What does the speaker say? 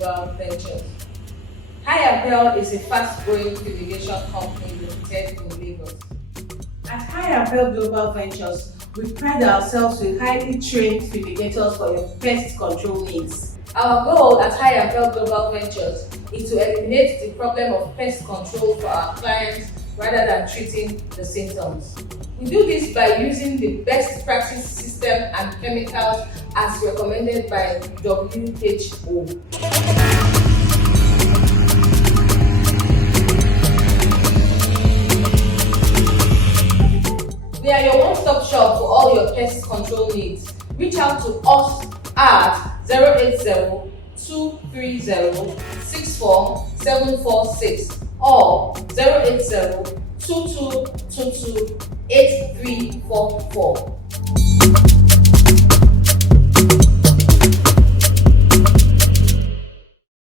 Global Ventures. High is a fast-growing fumigation company located in Lagos. At High Global Ventures, we pride ourselves with highly trained fumigators for your pest control needs. Our goal at High Global Ventures is to eliminate the problem of pest control for our clients rather than treating the symptoms. We do this by using the best practice system and chemicals as recommended by WHO. We are your one-stop shop for all your pest control needs. Reach out to us at 080-230-64746 or 080-2222-8344.